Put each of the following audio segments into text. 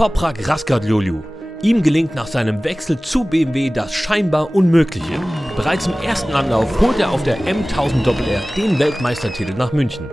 Toprak Razgatlioglu. Ihm gelingt nach seinem Wechsel zu BMW das scheinbar Unmögliche. Bereits im ersten Anlauf holt er auf der M1000 Doppel-R den Weltmeistertitel nach München.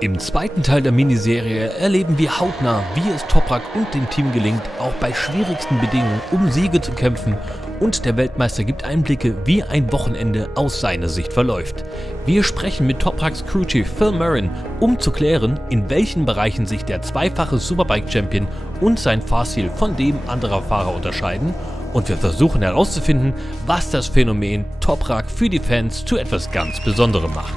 Im zweiten Teil der Miniserie erleben wir hautnah, wie es Toprak und dem Team gelingt, auch bei schwierigsten Bedingungen um Siege zu kämpfen, und der Weltmeister gibt Einblicke, wie ein Wochenende aus seiner Sicht verläuft. Wir sprechen mit Topraks Crewchief Phil Murren, um zu klären, in welchen Bereichen sich der zweifache Superbike-Champion und sein Fahrstil von dem anderer Fahrer unterscheiden, und wir versuchen herauszufinden, was das Phänomen Toprak für die Fans zu etwas ganz Besonderem macht.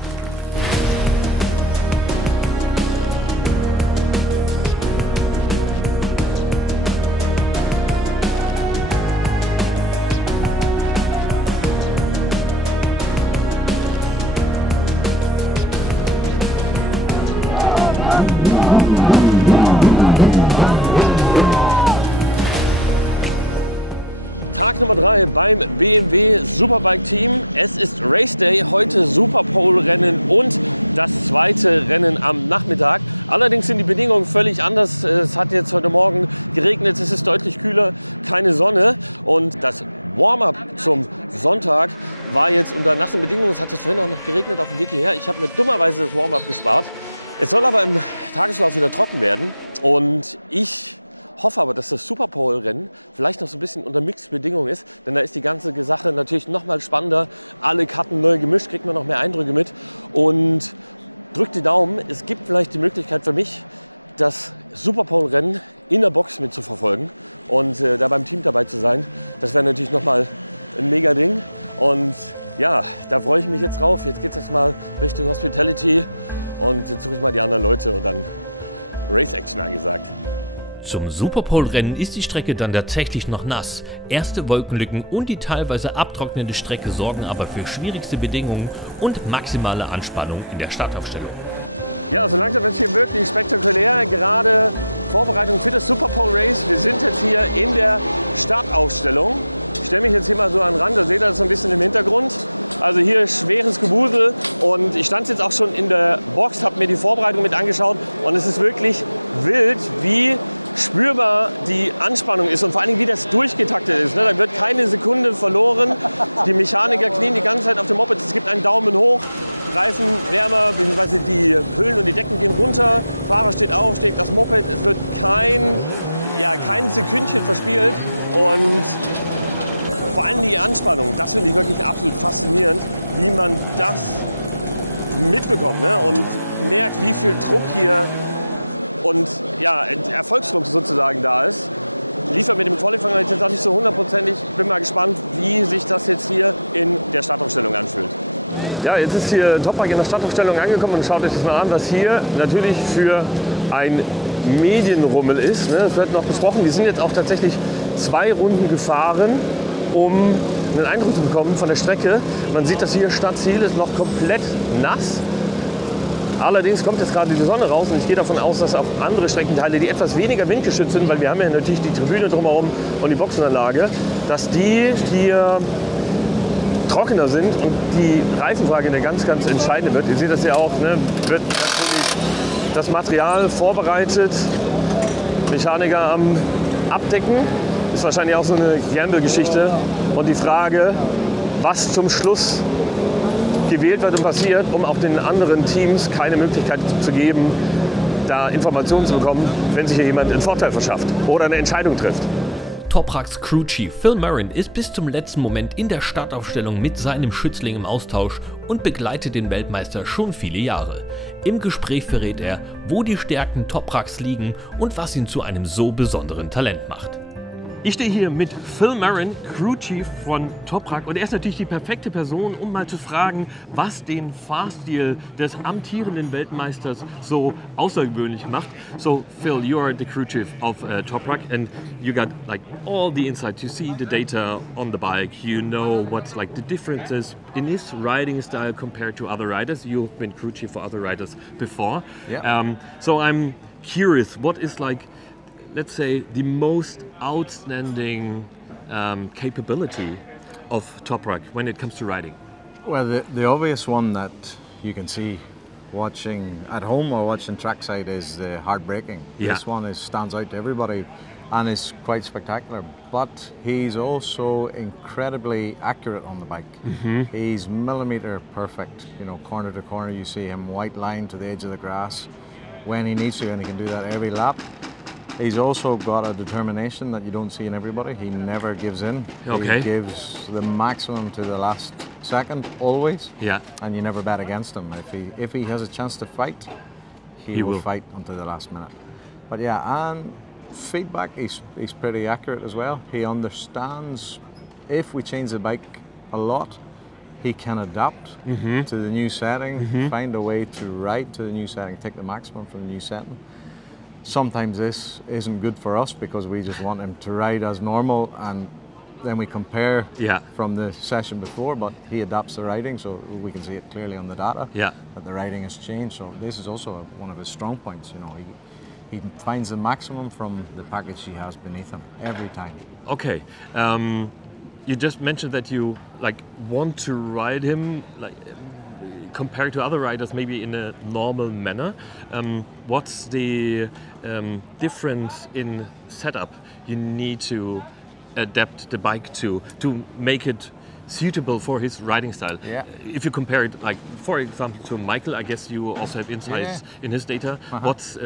Tag Nummer 3 beim BMW Superbike Team. Es ist Race Day, heute Superpole-Rennen und das zweite Rennen am Nachmittag. Allerdings sind die Bedingungen völlig anders. Es hat jetzt heute Morgen geregnet, es ist deutlich kühler, keine Sonne. Und das Warm-up zum Sonntag war jetzt unter nassen Bedingungen. Es hat jetzt vorhin auch noch geregnet auf dem Weg hierher. Ich habe mir dummerweise das Warm-up gespart. Es soll aber im Tageslauf wieder trocken werden. Und ich hoffe aber, dass das Superpole-Rennen vielleicht noch so ein bisschen unter Mixed-Bedingungen ist, denn da ist die ganze Sache natürlich noch mal spannender. Alle Karten neu gemischt, kriegt man noch mehr Eindrücke mit. Und drückt die Daumen, es gibt vielleicht die Möglichkeit für mich, das Superpole-Rennen in der Box mitzuverfolgen und da beim Team dabei zu sein. Das wäre natürlich noch mal ein mega Ding. Und ja, da freue ich mich jetzt drauf. Jetzt geht es erstmal Richtung Hospitality und jetzt suche ich mal die anderen Leute und dann Race-Action angesagt. Zum Superpole-Rennen ist die Strecke dann tatsächlich noch nass. Erste Wolkenlücken und die teilweise abtrocknende Strecke sorgen aber für schwierigste Bedingungen und maximale Anspannung in der Startaufstellung. Ja, so langsam wird es hier wirklich spektakulär. Gerade Vorbereitung für das Superpole Race. Wir sind jetzt hier in der Startaufstellung. Ich stelle mich jetzt hier mal so an den Rand, da seht ihr das so ein bisschen im Hintergrund. Also hier schweres Gewusel und ich stand jetzt auch schon in der Box, habe mir die Vorbereitung mit angeschaut und es ist wirklich wild, wie spürbar die Anspannung ist und vor allem wie das durchgetaktet ist. Da wird keine Sekunde verloren. Die Mechaniker knien die ganze Zeit auf dem Moped. Es gibt einen Daumen hoch, Reifen wärmer, beziehungsweise die Hüllen und die Decken gehen runter. Fahrer steht auf, steht das Moped. Es wird kein Sekündchen verspielt und vor allem die Anspannung. Das finde ich wirklich absolut faszinierend, wie man das mitbekommt, ne? Und merkt, wie viel Druck hier und ja, Erfolgsdruck sozusagen da ist. Liefert mit dem Qualifying jetzt noch nicht so hundertprozentig. Ich bin mal gespannt, wie sich das jetzt hier in der Startaufstellung anfühlt. Ja, jetzt ist hier Toprak in der Startaufstellung angekommen und schaut euch das mal an, was hier natürlich für ein Medienrummel ist. Es wird noch besprochen, die sind jetzt auch tatsächlich 2 Runden gefahren, um einen Eindruck zu bekommen von der Strecke. Man sieht, dass hier Stadtziel ist noch komplett nass. Allerdings kommt jetzt gerade die Sonne raus und ich gehe davon aus, dass auch andere Streckenteile, die etwas weniger windgeschützt sind, weil wir haben ja natürlich die Tribüne drumherum und die Boxenanlage, dass die hier trockener sind und die Reifenfrage eine ganz, ganz entscheidende wird. Ihr seht das ja auch, ne? Wird natürlich das Material vorbereitet, Mechaniker am Abdecken. Ist wahrscheinlich auch so eine Gamble-Geschichte. Und die Frage, was zum Schluss gewählt wird und passiert, um auch den anderen Teams keine Möglichkeit zu geben, da Informationen zu bekommen, wenn sich hier jemand einen Vorteil verschafft oder eine Entscheidung trifft. Topraks Crewchief Phil Murren ist bis zum letzten Moment in der Startaufstellung mit seinem Schützling im Austausch und begleitet den Weltmeister schon viele Jahre. Im Gespräch verrät er, wo die Stärken Topraks liegen und was ihn zu einem so besonderen Talent macht. Ich stehe hier mit Phil Murren, Crewchief von Toprak, und er ist natürlich die perfekte Person, um mal zu fragen, was den Fahrstil des amtierenden Weltmeisters so außergewöhnlich macht. So Phil, you are the Crewchief of Toprak and you got like all the insight. You see the data on the bike, you know what's like the differences in his riding style compared to other riders. You've been Crewchief for other riders before. Yeah. So I'm curious, what is like, let's say, the most outstanding capability of Toprak when it comes to riding? Well, the obvious one that you can see watching at home or watching trackside is the hard braking. Yeah. This one stands out to everybody. and is quite spectacular. But he's also incredibly accurate on the bike. He's millimeter perfect. You know, corner to corner, you see him white line to the edge of the grass when he needs to, and he can do that every lap. He's also got a determination that you don't see in everybody. He never gives in. Okay. He gives the maximum to the last second, always. Yeah. And you never bet against him. If he has a chance to fight, he will fight until the last minute. But yeah, and feedback, he's pretty accurate as well. He understands if we change the bike a lot, he can adapt to the new setting, find a way to ride to the new setting, take the maximum from the new setting. Sometimes this isn't good for us because we just want him to ride as normal, and then we compare from the session before, but he adapts the riding, so we can see it clearly on the data that the riding has changed. So this is also one of his strong points. You know, he finds the maximum from the package he has beneath him every time. Okay. You just mentioned that you want to ride him compared to other riders, maybe in a normal manner. What's the difference in setup you need to adapt the bike to make it suitable for his riding style? Yeah. If you compare it, for example, to Michael, I guess you also have insights in his data. What's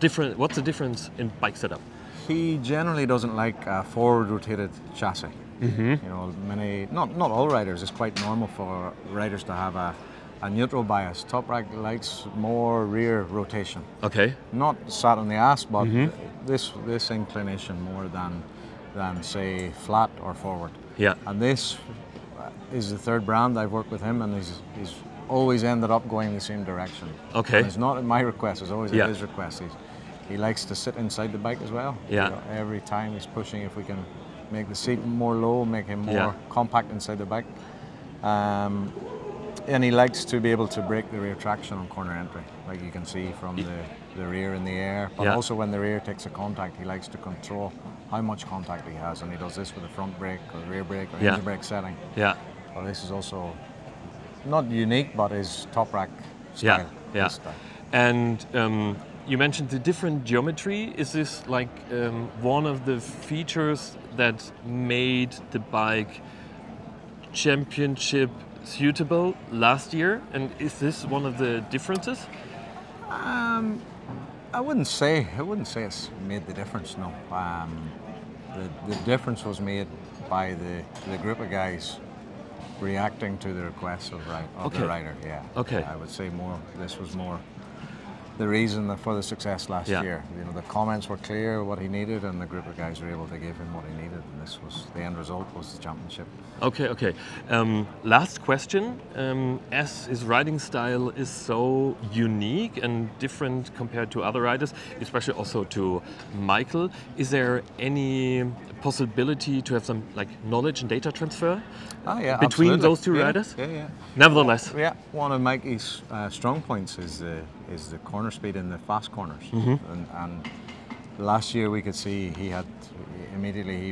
different? What's the difference in bike setup? He generally doesn't like a forward rotated chassis. You know, not all riders. It's quite normal for riders to have a neutral bias. Toprak likes more rear rotation. Okay. Not sat on the ass, but this inclination more than say flat or forward. Yeah. And this is the third brand I've worked with him, and he's always ended up going the same direction. Okay. And it's not at my request; it's always at his request. He likes to sit inside the bike as well. Yeah. You know, every time he's pushing, if we can make the seat more low, make him more compact inside the bike. And he likes to be able to break the rear traction on corner entry, like you can see from the rear in the air. But also when the rear takes a contact, he likes to control how much contact he has, and he does this with the front brake or the rear brake or engine brake setting. Yeah. Well, this is also not unique, but is Toprak style. Yeah. And you mentioned the different geometry. Is this one of the features that made the bike championship suitable last year? And is this one of the differences? I wouldn't say it's made the difference. No, the difference was made by the group of guys reacting to the requests of the rider. Yeah. Okay. I would say this was more the reason for the success last year. You know, the comments were clear what he needed, and the group of guys were able to give him what he needed, and this was the end result was the championship. Okay. Last question. As his riding style is so unique and different compared to other riders, especially also to Michael, is there any possibility to have some knowledge and data transfer between those two riders? Yeah. Nevertheless. Yeah, one of Mikey's strong points is the corner speed in the fast corners. And last year we could see he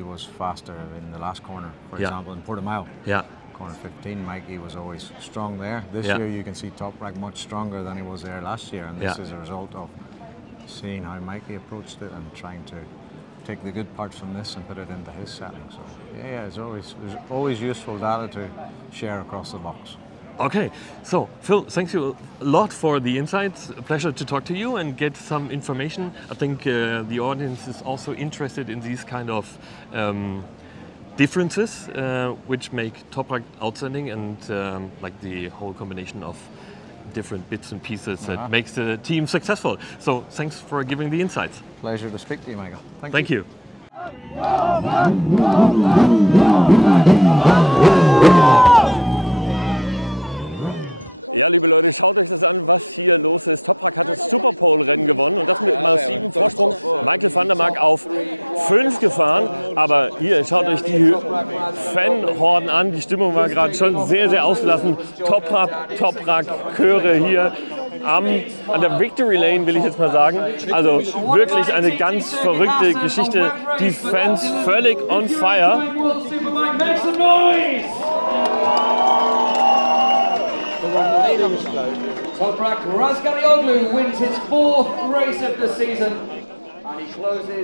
was faster in the last corner, for example, in Portimao. Yeah. Corner 15, Mikey was always strong there. This year you can see Toprak much stronger than he was there last year, and this is a result of seeing how Mikey approached it and trying to take the good parts from this and put it into his setting. So there's always useful data to share across the box. Okay, so Phil, thank you a lot for the insights. A pleasure to talk to you and get some information. I think the audience is also interested in these kind of differences, which make Toprak outstanding, and the whole combination of different bits and pieces that makes the team successful. So thanks for giving the insights. Pleasure to speak to you, Michael. Thank you. Ja, liebe Leute, schaut euch das an, was hier los ist. Toprak hat das Superpole-Rennen gewonnen und das mit massivem Vorsprung. Michael van der Mark auf 5 gefahren, aber hier, schaut euch die Fanhorden an. Die Stimmung war gerade schon sehr, sehr ausgelassen. Toprak-Chöre hier an der Victory Lane, will ich jetzt mal sagen. Also wirklich eine ganz verrückte Geschichte. Die Fans völlig on fire. Toprak Razgatlioglu wins his 4th race of the season.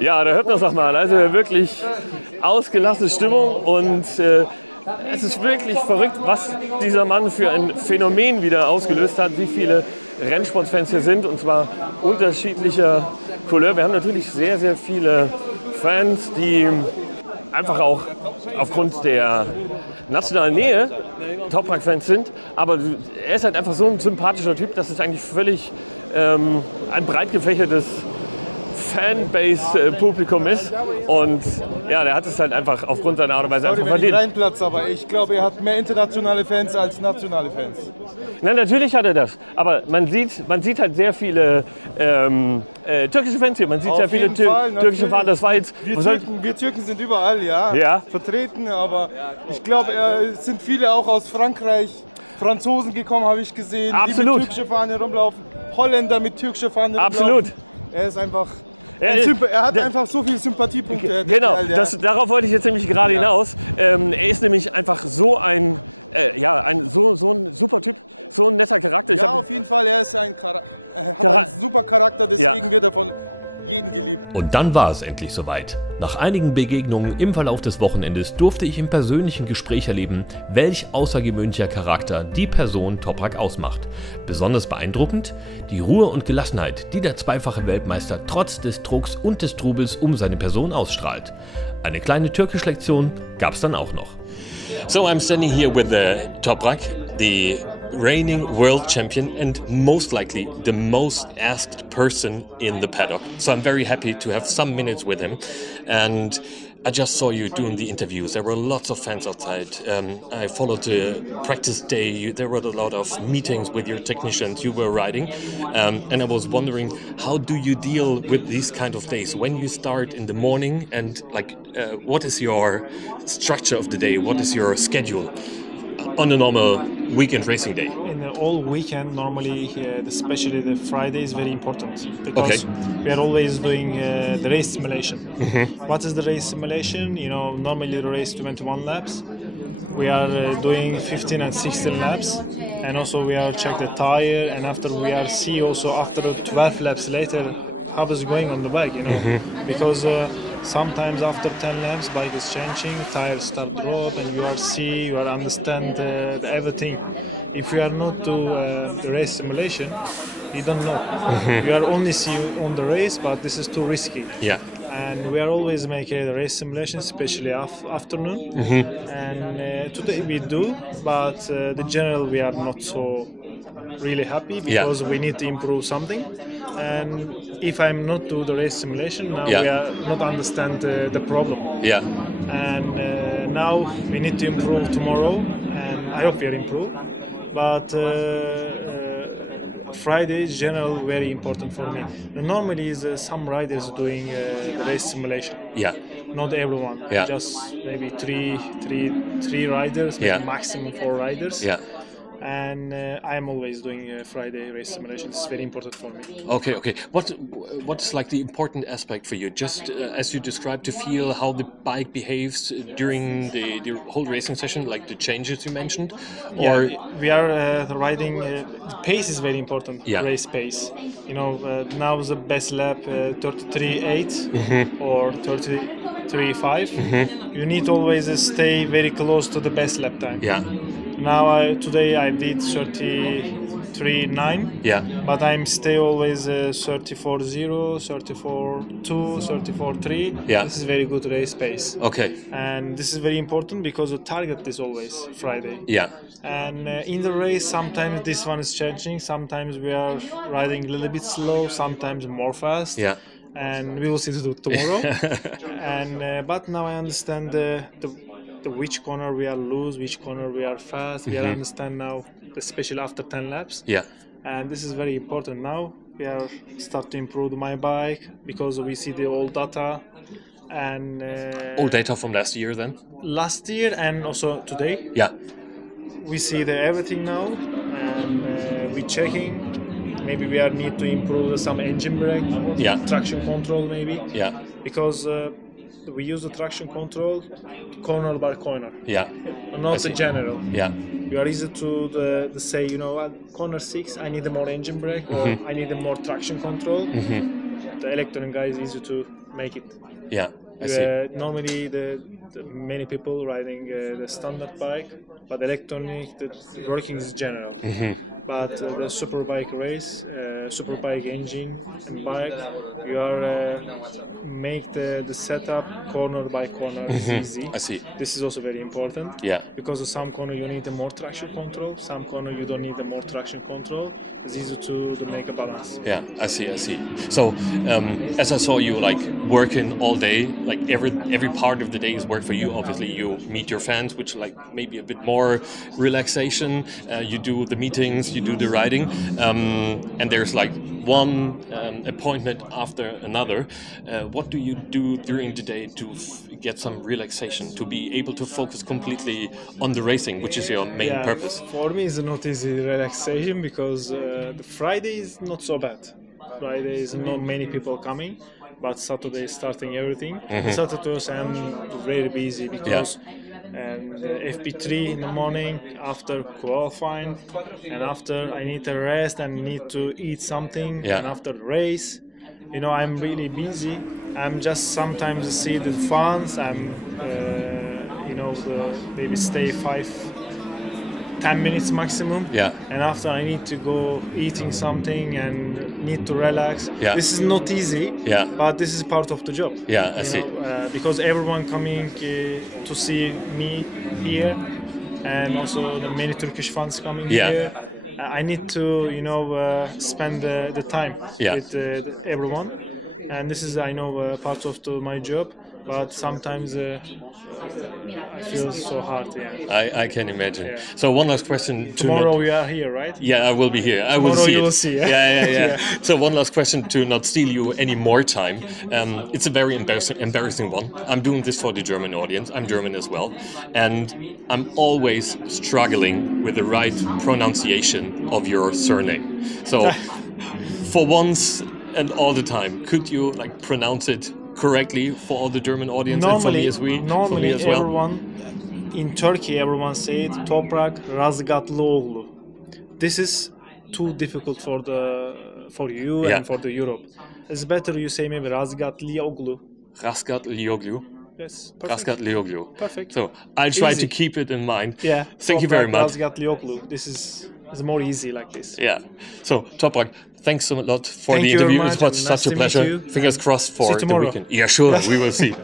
Ja, da hört man es auch mal. Also wirklich ausgelassene Stimmung und es ist wirklich verrückt, was dieser Mann für ein Phänomen wieder ausgelöst hat, wie viele Rennsportfans hier sind und zwar unterschiedlicher Couleur. Wir haben natürlich sehr, sehr viele Fans, die einfach auch aufgrund der nationalen Nähe Toprak-Fans sind, aber er ist halt einfach so ein sympathischer Typ, dass es eigentlich völlig ein breit gefächertes Fanbase-Publikum ist und ja, der hat es halt einfach aufgrund seiner Art und Weise einfach verdient. Reinplatz, aber ich glaube, er hat mehr internationale Fans als nationale Fans. Na, natürlich hat er das, aber man sieht halt sehr viele türkische Fans hier, man sieht sehr viele türkische Fahrer, das war jetzt... Wir Türken sind überall, ja, vertreten, aber ich glaube, es sind viele auch aus Frankreich, Franzosen gekommen, habe ich gesehen, Absolut. Die mit türkischer Fahne rumlaufen, Holländer mit türkischer Fahne rumlaufen. Absolut. Er ist einfach... Er hat einfach so viele Sympathiepunkte. Genau, darauf wollte ich jetzt nämlich gerade hinaus. Er ist nämlich einfach so ein super Typ, so ein netter Charakter. Auf jeden Fall, er ist hat einen super Charakter, deswegen wird er von jedem geliebt. Und dann war es endlich soweit. Nach einigen Begegnungen im Verlauf des Wochenendes durfte ich im persönlichen Gespräch erleben, welch außergewöhnlicher Charakter die Person Toprak ausmacht. Besonders beeindruckend die Ruhe und Gelassenheit, die der zweifache Weltmeister trotz des Drucks und des Trubels um seine Person ausstrahlt. Eine kleine Türkisch-Lektion gab es dann auch noch. So I'm standing here with Toprak, the reigning world champion and most likely the most asked person in the paddock. So I'm very happy to have some minutes with him. And I just saw you doing the interviews. There were lots of fans outside. I followed the practice day. There were a lot of meetings with your technicians. You were riding. And I was wondering, how do you deal with these kind of days? When you start in the morning and what is your structure of the day? What is your schedule on a normal weekend racing day? In the all weekend, normally, especially the Friday is very important because we are always doing the race simulation. What is the race simulation? You know, normally the race 21 laps. We are doing 15 and 16 laps, and also we are check the tire, and after we are see also after 12 laps later how is going on the bike. You know, because. Sometimes after 10 laps, bike is changing, tires start drop, and you are understand everything. If you are not do the race simulation, you don't know. You are only see on the race, but this is too risky. Yeah. And we are always making the race simulation, especially afternoon. And today we do, but the general we are not so really happy because we need to improve something. And if I'm not do the race simulation, now we are not understand the problem. Yeah. And now we need to improve tomorrow, and I hope we are improve. But Friday is general very important for me. Normally is some riders doing the race simulation. Yeah. Not everyone. Yeah. Just maybe three riders, maybe maximum 4 riders. Yeah. And I'm always doing Friday race simulation. It's very important for me. Okay. What's like the important aspect for you? Just as you described, to feel how the bike behaves during the whole racing session, like the changes you mentioned? Or we are riding. The pace is very important. Race pace. You know, now the best lap 33.8 or 33.5. You need always stay very close to the best lap time. Yeah. Now today I did 33.9. Yeah. But I'm stay always 34.0, 34.2, 34.3. Yeah. This is very good race pace. Okay. And this is very important because the target is always Friday. Yeah. And in the race, sometimes this one is changing. Sometimes we are riding a little bit slow. Sometimes more fast. Yeah. And we will see tomorrow. And but now I understand which corner we are loose, which corner we are fast. We understand now, especially after 10 laps. Yeah. And this is very important now. We are start to improve my bike because we see the old data and old data from last year then. Last year and also today. Yeah. We see everything now, and we checking. Maybe we need to improve some engine brake, traction control maybe. Yeah. Because we use the traction control corner by corner. Yeah. Not the general. Yeah. You are easy to say, you know what, corner 6, I need more engine brake, or I need more traction control. the electronic guy is easy to make it. Yeah, I see. Normally, the many people riding the standard bike, but electronic, the working is general. But the superbike race, superbike engine bike, you are make the setup corner by corner is easy. I see. This is also very important. Yeah. Because of some corner you need a more traction control, some corner you don't need a more traction control. It's easy to make a balance. Yeah, I see. So, as I saw you like working all day, like every part of the day is work for you. Obviously, you meet your fans, which like maybe a bit more relaxation. You do the meetings, you do the riding, and there's like one appointment after another. What do you do during the day to get some relaxation, to be able to focus completely on the racing, which is your main purpose? For me, it's not easy relaxation because the Friday is not so bad. Friday is not many people coming, but Saturday is starting everything. Saturdays I'm very busy because FP3 in the morning after qualifying, and after I need to rest and need to eat something, and after race. You know, I'm really busy. I'm just sometimes see the fans. I'm, maybe stay 5-10 minutes maximum. Yeah. And after I need to go eating something and need to relax. Yeah. This is not easy. Yeah. But this is part of the job. Yeah, I see. Because everyone coming to see me here, and also the many Turkish fans coming here. I need to, spend the time with everyone, and this is, I know, part of my job. But sometimes I feel so hard. Yeah. I can imagine. Yeah. So one last question. Tomorrow we are here, right? Yeah, I will be here. Tomorrow you will see. Yeah. So one last question to not steal you any more time. It's a very embarrassing one. I'm doing this for the German audience. I'm German as well, and I'm always struggling with the right pronunciation of your surname. So for once and all the time, could you like pronounce it correctly for all the German audience and for me as well? Normally everyone in Turkey, everyone say it, Toprak Razgatlıoğlu. This is too difficult for you and for the Europe. It's better you say maybe Razgatlıoğlu. Razgatlıoğlu. Yes, perfect. Razgatlıoğlu. Perfect. So I'll try to keep it in mind. Yeah. Thank you very much. Razgatlıoğlu. This is more easy like this. Yeah. So Toprak, thanks so much for the interview. It was such a pleasure. Fingers crossed for the weekend. Yeah, sure. We will see.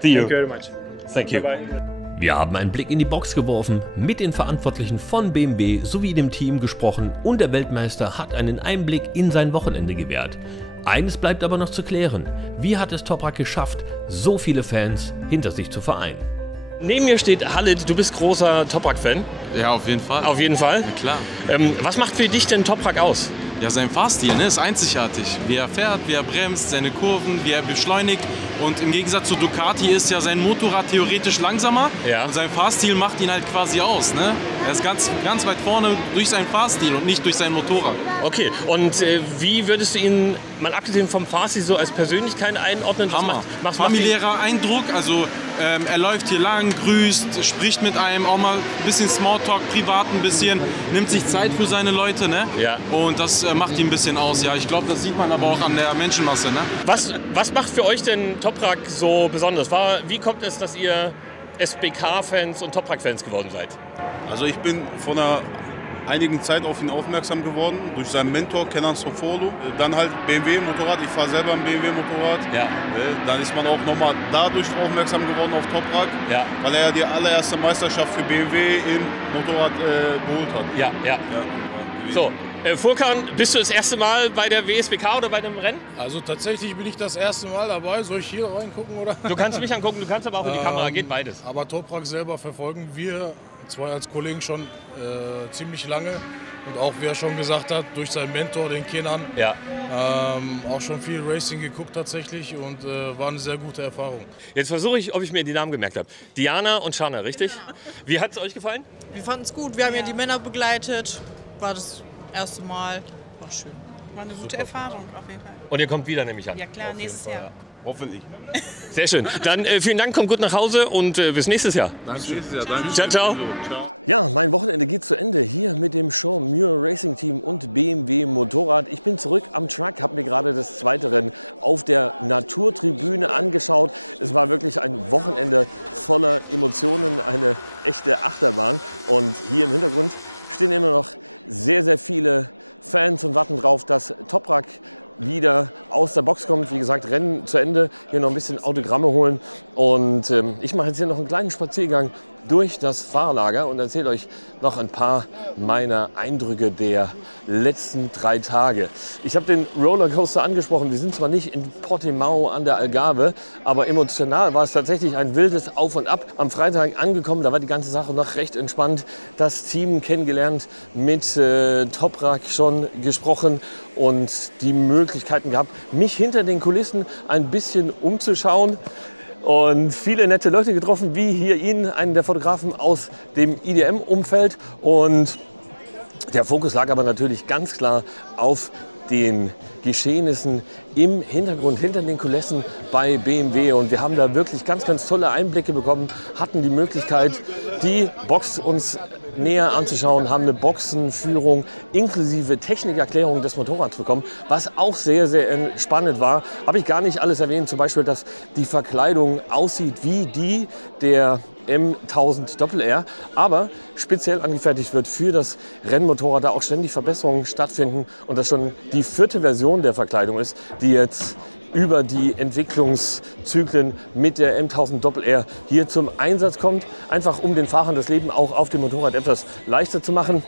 See you. Thank you very much. Thank you. Bye-bye. Wir haben einen Blick in die Box geworfen, mit den Verantwortlichen von BMW sowie dem Team gesprochen und der Weltmeister hat einen Einblick in sein Wochenende gewährt. Eines bleibt aber noch zu klären: Wie hat es Toprak geschafft, so viele Fans hinter sich zu vereinen? Neben mir steht Halit, du bist großer Toprak-Fan. Ja, auf jeden Fall. Auf jeden Fall? Ja, klar. Was macht für dich denn Toprak aus? Ja, sein Fahrstil, ne, ist einzigartig. Wie er fährt, wie er bremst, seine Kurven, wie er beschleunigt. Und im Gegensatz zu Ducati ist ja sein Motorrad theoretisch langsamer. Ja. Und sein Fahrstil macht ihn halt quasi aus. Ne? Er ist ganz weit vorne durch seinen Fahrstil und nicht durch sein Motorrad. Okay, und wie würdest du ihn, mal abgesehen vom Fahrstil, so als Persönlichkeit einordnen? Hammer. Familiärer Eindruck, also er läuft hier lang, grüßt, spricht mit einem, auch mal ein bisschen Smalltalk, privat ein bisschen, nimmt sich Zeit für seine Leute, ne? Ja. Und das macht ihn ein bisschen aus, ja. Ich glaube, das sieht man aber auch an der Menschenmasse, ne? Was macht für euch denn Toprak so besonders? Wie kommt es, dass ihr SBK-Fans und Toprak-Fans geworden seid? Also ich bin vor einer einigen Zeit auf ihn aufmerksam geworden, durch seinen Mentor Kenan Sofuoglu. Dann halt BMW-Motorrad, ich fahre selber ein BMW-Motorrad. Ja. Dann ist man auch nochmal dadurch aufmerksam geworden auf Toprak, ja, weil er ja die allererste Meisterschaft für BMW im Motorrad geholt hat. Ja. So, Furkan, bist du das erste Mal bei der WSBK oder bei dem Rennen? Also tatsächlich bin ich das erste Mal dabei. Soll ich hier reingucken, oder? Du kannst mich angucken, du kannst aber auch in die Kamera, geht beides. Aber Toprak selber verfolgen wir zwei als Kollegen schon ziemlich lange. Und auch, wie er schon gesagt hat, durch seinen Mentor, den Kenan, ja, auch schon viel Racing geguckt tatsächlich und war eine sehr gute Erfahrung. Jetzt versuche ich, ob ich mir die Namen gemerkt habe. Diana und Shana, richtig? Ja. Wie hat es euch gefallen? Wir fanden es gut. Wir haben ja die Männer begleitet. War das erste Mal. War schön. War eine gute Erfahrung auf jeden Fall. Und ihr kommt wieder, nehme ich an? Ja klar, nächstes Jahr. Hoffentlich. Sehr schön. Dann vielen Dank, kommt gut nach Hause und bis nächstes Jahr. Danke. Danke. Ciao, ciao. Ja, mein Wochenende geht zu Ende hier mit dem Sean Muir Racing Team und BMW Motorrad. Ich bin zurück am Truck, habe mir gerade das zweite Rennen auf der Naturtribüne angeschaut. Es war wirklich ein Wochenende voller Emotionen, eine echte Achterbahn. Und hier im Hintergrund stehen immer noch sehr, sehr viele Fans und warten drauf, dass Toprak wieder aus der Box kommt. Wie gesagt, Rennen zu Ende, hier noch ein bisschen Autogramme holen. Und ich mache jetzt hier noch einen kleinen Spaziergang durch das Fahrlager und erzähle euch noch ein paar meiner Eindrücke der letzten 3 Tage. Ich habe den Rollercoaster angesprochen. Wir sind zwar nicht in Portimao an der Algarve, aber emotional war es tatsächlich ein wildes Auf und Ab. Am Freitag angekommen, da war die ganze Sache noch recht entspannt. Das Team kennengelernt, mit Toprak schon gesprochen und die Möglichkeiten gehabt, mich hinter den Kulissen ein bisschen umzuschauen. Und viele nette Leute getroffen, wie hier ihn, einen der Fotografen aus dem IDM-Umfeld. Und der Fokus lag aber natürlich ganz klar auf den Geschehnissen im Hintergrund, hinter den Kulissen bei BMW. Und wir haben da wirklich ganz, ganz tolle Einblicke bekommen, hatten die Möglichkeit, die Box uns näher anzuschauen, haben eine Boxenführung inklusive Technikerklärung des Motorrads bekommen, was auch sehr, sehr spannend war. Habe ich gar nicht alles erwähnt, zum Beispiel, dass die Verkleidung aussieht wie die der M1000RR, aber speziell angefertigt wird für das Rennmotorrad, da auch ständig Verbesserungen stattfinden und das schon die 4. Version der Verkleidung ist, die jetzt über die Entwicklungszyklen mit der M1000RR hier zum Einsatz kommt, einfach um den Fahrern das Leben auch auf dem Motorrad etwas leichter zu machen.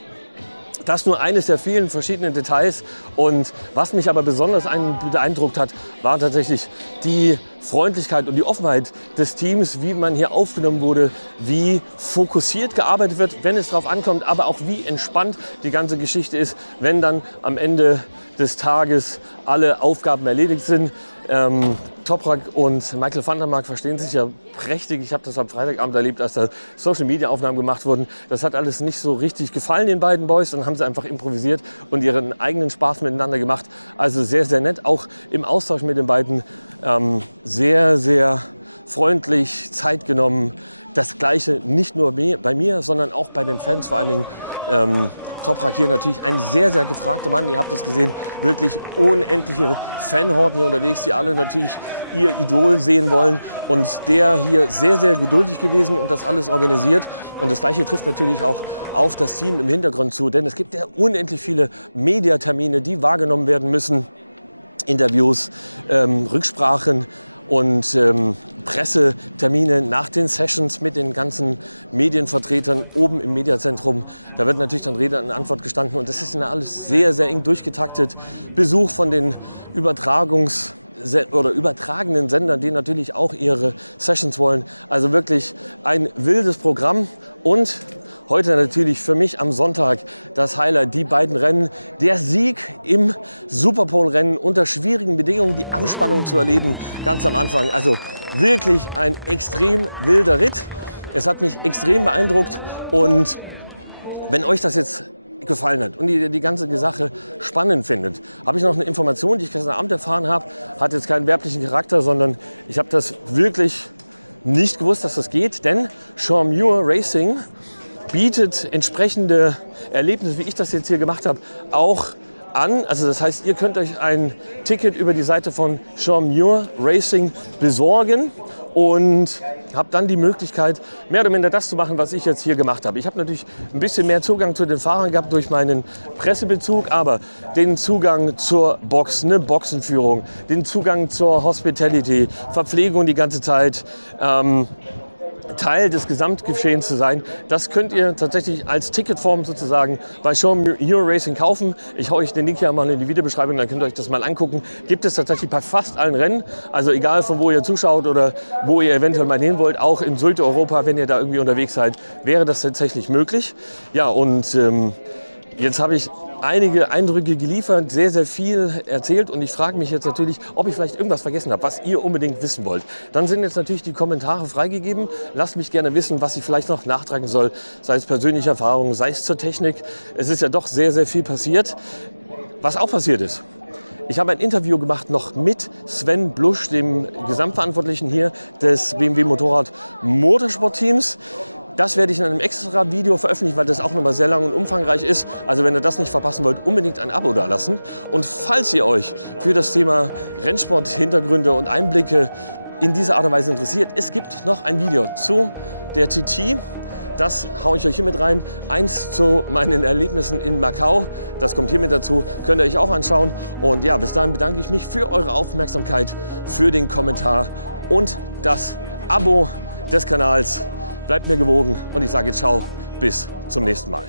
Das nur eines der vielen verschiedenen Details. Und was mich aber besonders beeindruckt hat, war tatsächlich die Freundlichkeit und die Offenheit des Teams, wie man hier aufgenommen wurde, wie fokussiert gearbeitet wird, wenn es darauf ankommt, aber auch wie entspannt die ganze Geschichte ist, wenn dann am Ende des Tages alle Aufgaben erledigt sind. Toprak und Michael van der Mark verstehen sich ja prächtig. Ich habe das am Freitagabend erlebt, als da Social-Media-Aufnahmen gemacht wurden. Das hat alles nicht so richtig gefallen, den beiden Boys. Dann haben sie einfach improvisiert und ihren eigenen Spaß miteinander gemacht. Also sehr, sehr nett. Auch im Austausch mit den beiden sehr, sehr freundlich, Zeit genommen. Das Gleiche nicht nur bei mir, sondern auch bei den Fans, vor allen Dingen Toprak hier natürlich ein sehr, sehr gefragter Mann. Ihr habt das gesehen, wirklich unendliche Fanhorden hier unterwegs, die alle natürlich ihr Idol sehen wollen. Und der hier sehr, sehr geduldig gewesen und das alles organisiert. Und das Gleiche trifft natürlich auch auf das Team im Hintergrund zu. Denn es gibt ja unendlich viele Mediatermine, die wahrgenommen werden müssen. Interviews, Rücksprachen und Pressetermine nach den Sessions mit den ganzen Medienvertretern oben im Mediazentrum. Da wird natürlich dann Rede und Antwort gestanden und das ist ja alles sehr, sehr eng durchgetaktet. Besuch von den übertragenen Sendern, die natürlich auch ihre Sessions wollen. Also wirklich ein wildes Programm und heute natürlich für mich am Sonntag das Highlight, die beiden Rennen. Der Sieg im Superpole-Rennen unter schwierigen Bedingungen, die Anspannung zu erleben, ganz am Anfang. Also wirklich ein extrem wilder Ritt. Es hat mich extrem beeindruckt und wenn euch das jetzt gefallen hat und ihr die ganze Sache spannend findet, habe ich noch eine Information, die ich gestern Abend erfahren habe. Hat jetzt keinen werblichen Charakter, sondern ich habe das wirklich nicht gewusst, dass das geht, denn Sean Muir Racing bietet entsprechende Erlebnisse, wie ich das jetzt hier gemacht habe, auch an. Also das heißt, ihr könnt euch ein Ticket über die Seite von Sean Muir Racing besorgen und habt dann die Möglichkeit, mehr oder minder das zu machen, was ich jetzt hier gemacht habe. Ich habe natürlich ein bisschen mehr Zugang zu den Fahrern gehabt durch meinen Pressebezug, aber den Zugang zur Box, eine Boxenführung, den Zugang zur Hospitality, Verpflegung die ganze Zeit, Teil des Gesamtgeschehens zu sein. Das könnt ihr tatsächlich als Ticketform sozusagen bei Sean Muir Racing kaufen. Ich haue euch den Link hier mal in die Videobeschreibung, dann könnt ihr euch das mal angucken. Gibt es tatsächlich bei fast allen Rennen, also egal von wo ihr zuschaut oder wo ihr eventuell mal hin wollt, auch in Südeuropa, wenn ihr da irgendwie unterwegs seid, wäre das tatsächlich möglich. Ja, und jetzt habe ich einige Eindrücke geliefert, sehr, sehr viel erzählt und ich frage mich jetzt natürlich, ob ich vielleicht irgendwas vergessen habe, was ihr unbedingt wissen wollt. Dann sind jetzt natürlich die Kommentare freigegeben. Lasst mich gerne wissen, was ich vielleicht noch nachtragen soll, sei es persönliche Erfahrungen, sei es zur Technik. Es ist ja doch sehr, sehr viel passiert. Was auch passiert ist, Ich habe ein Interview gemacht noch mit Sven Blusch, dem Gesamtverantwortlichen hier des BMW Motorrad Motorsport-Teams. Das werde ich in einem extra Video veröffentlichen, weil das auch nochmal sehr lang und umfangreich ist. Also wenn ihr das nicht verpassen wollt, unbedingt ein Abo dalassen. Und falls ihr euch für das Thema Rennsport, Hintergründe und Einblicke in dieser Art und Weise interessiert, es gibt noch ein Video zu der TT. Das haue ich euch hier mit rein. Eins zu meinen Erlebnissen in Macau. Das kommt hier mit dazu. Könnt ihr euch auch anschauen. Und ja, bis dahin bedanke ich mich für eure Aufmerksamkeit, für den Kommentar und das Abo des Kanals. Bleibt mir gewogen und ich sage ciao, bis zum nächsten Mal.